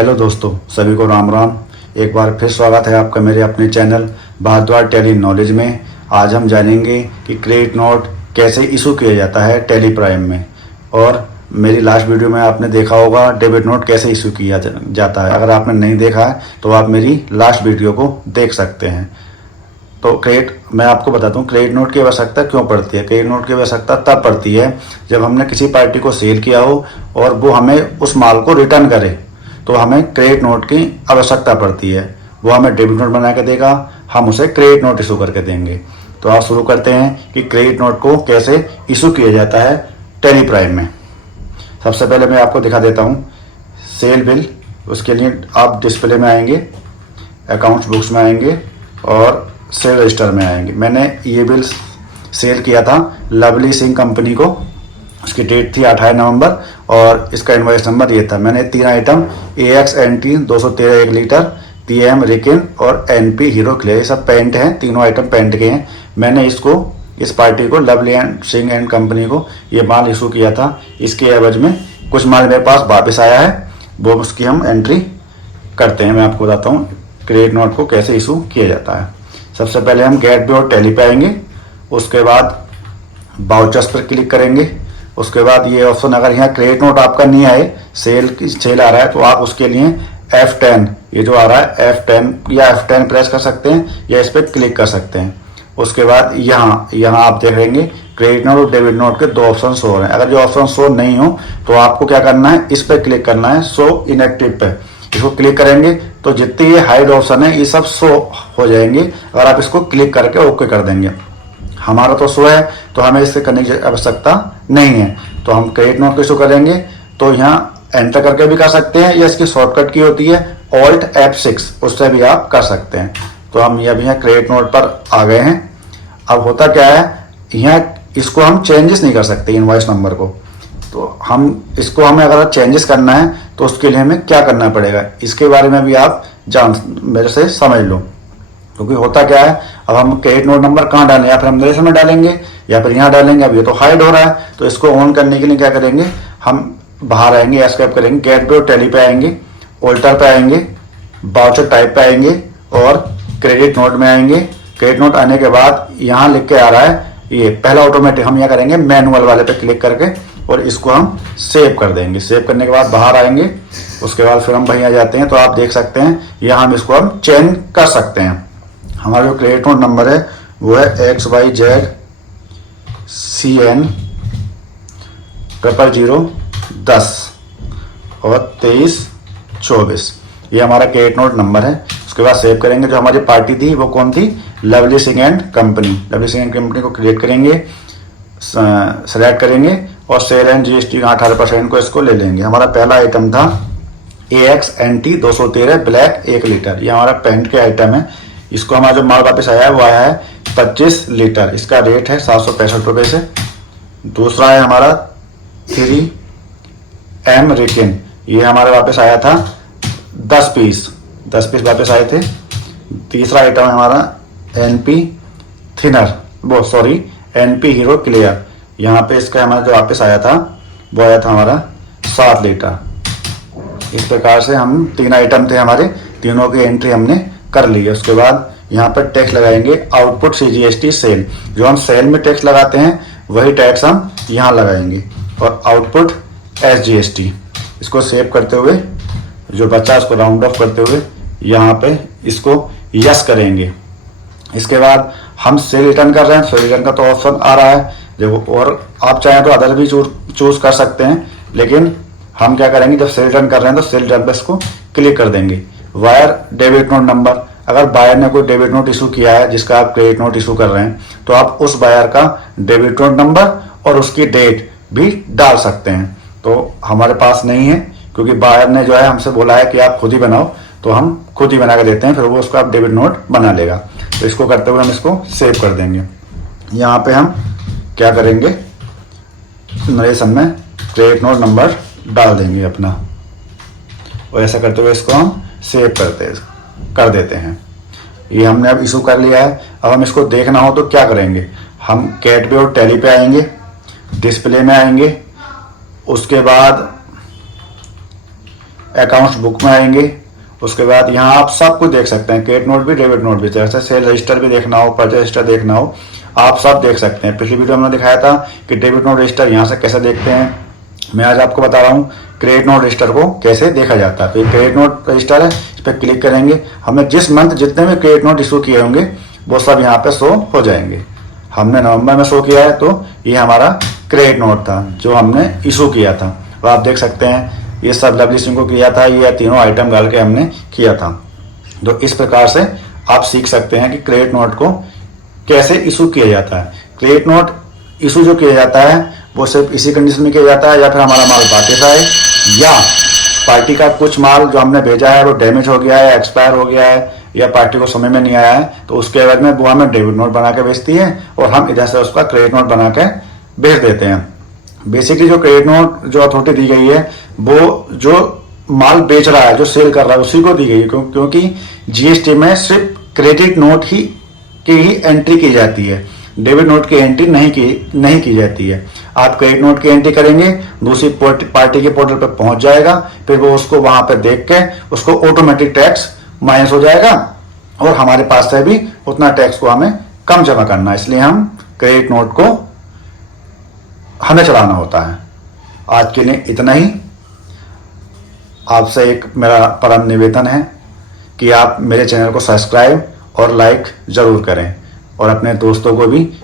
Hello दोस्तों, सभी को राम राम। एक बार फिर स्वागत है आपका मेरे अपने चैनल भारद्वाज टेली नॉलेज में। आज हम जानेंगे कि क्रेडिट नोट कैसे इशू किया जाता है टेली प्राइम में। और मेरी लास्ट वीडियो में आपने देखा होगा डेबिट नोट कैसे इशू किया जाता है। अगर आपने नहीं देखा है तो आप मेरी लास्ट वीडियो को देख सकते हैं। तो मैं आपको बताता हूँ क्रेडिट नोट की आवश्यकता क्यों पड़ती है। क्रेडिट नोट की आवश्यकता तब पड़ती है जब हमने किसी पार्टी को सेल किया हो और वो हमें उस माल को रिटर्न करे, तो हमें क्रेडिट नोट की आवश्यकता पड़ती है। वो हमें डेबिट नोट बना के देगा, हम उसे क्रेडिट नोट इशू करके देंगे। तो आप शुरू करते हैं कि क्रेडिट नोट को कैसे इशू किया जाता है टेली प्राइम में। सबसे पहले मैं आपको दिखा देता हूँ सेल बिल। उसके लिए आप डिस्प्ले में आएंगे, अकाउंट्स बुक्स में आएंगे और सेल रजिस्टर में आएंगे। मैंने ये बिल सेल किया था लवली सिंह कंपनी को। उसकी डेट थी 28 नवंबर और इसका इनवॉइस नंबर ये था। मैंने 3 आइटम AXNT 213 1 लीटर, PM रिकिन और NP हीरो क्ले, ये सब पेंट हैं। तीनों आइटम पेंट के हैं। मैंने इस पार्टी को लवली सिंह एंड कंपनी को ये माल इशू किया था। इसके एवज में कुछ माल मेरे पास वापस आया है, वो उसकी हम एंट्री करते हैं। मैं आपको बताता हूँ क्रेडिट नोट को कैसे इशू किया जाता है। सबसे पहले हम गेट पे और टैली पे आएंगे। उसके बाद वाउचर्स पर क्लिक करेंगे। उसके बाद ये ऑप्शन, अगर यहाँ क्रेडिट नोट आपका नहीं आए, सेल आ रहा है, तो आप उसके लिए F10, ये जो आ रहा है F10 या F10 प्रेस कर सकते हैं या इस पर क्लिक कर सकते हैं। उसके बाद यहाँ आप देखेंगे क्रेडिट नोट और डेबिट नोट के 2 ऑप्शन शो हो रहे हैं। अगर जो ऑप्शन शो नहीं हो तो आपको क्या करना है, इस पर क्लिक करना है, शो इनएक्टिव पे। इसको क्लिक करेंगे तो जितने ये हाइड ऑप्शन है ये सब शो हो जाएंगे। अगर आप इसको क्लिक करके ओके कर देंगे, हमारा तो शो है तो हमें इससे करने की आवश्यकता नहीं है। तो हम क्रेडिट नोट को इशू करेंगे तो यहाँ एंटर करके भी कर सकते हैं या इसकी शॉर्टकट की होती है Alt F6, उससे भी आप कर सकते हैं। तो हम अभी यहाँ क्रेडिट नोट पर आ गए हैं। अब होता क्या है, यहाँ इसको हम चेंजेस नहीं कर सकते इनवॉइस नंबर को। तो हमें अगर चेंजेस करना है तो उसके लिए हमें क्या करना पड़ेगा, इसके बारे में भी आप मेरे से समझ लो। क्योंकि होता क्या है, अब हम क्रेडिट नोट नंबर कहाँ डालें, या फिर हम मेरे में डालेंगे या फिर यहाँ डालेंगे। अब ये तो हाइड हो रहा है, तो इसको ऑन करने के लिए क्या करेंगे, हम बाहर आएंगे, एस्केप करेंगे, गेट पे और टैली पे आएंगे, ऑल्टर पे आएंगे, वाउचर टाइप पे आएंगे और क्रेडिट नोट में आएंगे। क्रेडिट नोट आने के बाद यहाँ लिख के आ रहा है ये पहला ऑटोमेटिक, हम यहाँ करेंगे मैनुअल वाले पे क्लिक करके और इसको हम सेव कर देंगे। सेव करने के बाद बाहर आएंगे। उसके बाद फिर हम वहीं आ जाते हैं, तो आप देख सकते हैं यहाँ हम इसको हम चेंज कर सकते हैं। हमारा जो क्रेडिट नोट नंबर है वो है XYZ CN 00010 और 2324, ये हमारा क्रेडिट नोट नंबर है। उसके बाद सेव करेंगे। जो हमारी पार्टी थी वो कौन थी, lovely Singh and company. Lovely Singh and company को क्रिएट करेंगे, सेलेक्ट करेंगे और सेल एंड GST का 18% को इसको ले लेंगे। हमारा पहला आइटम था AXNT 213 ब्लैक 1 लीटर, ये हमारा पेंट के आइटम है। इसको हमारा जो माल वापस आया है वो आया है 25 लीटर, इसका रेट है 765 रुपये से। दूसरा है हमारा 3M रिकिन, ये हमारे वापस आया था 10 पीस वापस आए थे। तीसरा आइटम है हमारा NP हीरो क्लियर, यहाँ पे इसका हमारा जो वापस आया था वो आया था हमारा 7 लीटर। इस प्रकार से हम 3 आइटम थे हमारे, तीनों की एंट्री हमने कर ली है। उसके बाद यहाँ पर टैक्स लगाएंगे आउटपुट CGST सेल। जो हम सेल में टैक्स लगाते हैं वही टैक्स हम यहाँ लगाएंगे और आउटपुट SGST। इसको सेव करते हुए जो बचा उसको राउंड ऑफ करते हुए यहाँ पे इसको यस करेंगे। इसके बाद हम सेल रिटर्न कर रहे हैं, सेल रिटर्न का तो ऑप्शन आ रहा है देखो, और आप चाहें तो अदर भी चूज कर सकते हैं। लेकिन हम क्या करेंगे, जब सेल रिटर्न कर रहे हैं तो सेल रिटर्न पे इसको क्लिक कर देंगे। वायर डेबिट नोट नंबर, अगर बायर ने कोई डेबिट नोट इशू किया है जिसका आप क्रेडिट नोट इशू कर रहे हैं, तो आप उस बायर का डेबिट नोट नंबर और उसकी डेट भी डाल सकते हैं। तो हमारे पास नहीं है क्योंकि बायर ने जो है हमसे बोला है कि आप खुद ही बनाओ, तो हम खुद ही बना के देते हैं, फिर वो उसका आप डेबिट नोट बना लेगा। तो इसको करते हुए हम इसको सेव कर देंगे। यहाँ पे हम क्या करेंगे, नरेशन में क्रेडिट नोट नंबर डाल देंगे अपना, और ऐसा करते हुए इसको हम सेव कर देते हैं। ये हमने अब इशू कर लिया है। अब हम इसको देखना हो तो क्या करेंगे, हम गेट पे और टैली पे आएंगे, डिस्प्ले में आएंगे। उसके बाद अकाउंट्स बुक में आएंगे। उसके बाद यहाँ आप सब कुछ देख सकते हैं, क्रेडिट नोट भी डेबिट नोट भी, जैसे सेल रजिस्टर भी देखना हो, परचेज रजिस्टर देखना हो, आप सब देख सकते हैं। पिछली वीडियो में हमने दिखाया था कि डेबिट नोट रजिस्टर यहाँ से कैसे देखते हैं। मैं आज आपको बता रहा हूँ क्रेडिट नोट रजिस्टर को कैसे देखा जाता है। तो ये क्रेडिट नोट रजिस्टर है, इस पर क्लिक करेंगे, हमें जिस मंथ जितने भी क्रेडिट नोट इशू किए होंगे वो सब यहाँ पे शो हो जाएंगे। हमने नवंबर में शो किया है तो ये हमारा क्रेडिट नोट था जो हमने इशू किया था। और आप देख सकते हैं ये सब लवली सिंह को किया था, ये तीनों आइटम डाल के हमने किया था। तो इस प्रकार से आप सीख सकते हैं कि क्रेडिट नोट को कैसे इशू किया जाता है। क्रेडिट नोट इशू जो किया जाता है वो सिर्फ इसी कंडीशन में किया जाता है, या फिर हमारा माल वापस आए, या पार्टी का कुछ माल जो हमने भेजा है वो डैमेज हो गया है, एक्सपायर हो गया है, या पार्टी को समय में नहीं आया है, तो उसके एवज में वो हमें डेबिट नोट बना के भेजती है और हम इधर से उसका क्रेडिट नोट बना के भेज देते हैं। बेसिकली जो क्रेडिट नोट जो अथॉरिटी दी गई है वो जो माल बेच रहा है, जो सेल कर रहा है, उसी को दी गई है, क्योंकि जीएसटी में सिर्फ क्रेडिट नोट की ही एंट्री की जाती है, डेबिट नोट की एंट्री नहीं की जाती है। आप क्रेडिट नोट की एंट्री करेंगे, दूसरी पार्टी के पोर्टल पर पहुंच जाएगा, फिर वो उसको वहां पर देख के उसको ऑटोमेटिक टैक्स माइनस हो जाएगा और हमारे पास से भी उतना टैक्स को हमें कम जमा करना है। इसलिए हम क्रेडिट नोट को हमें चलाना होता है। आज के लिए इतना ही। आपसे एक मेरा परम निवेदन है कि आप मेरे चैनल को सब्सक्राइब और लाइक जरूर करें और अपने दोस्तों को भी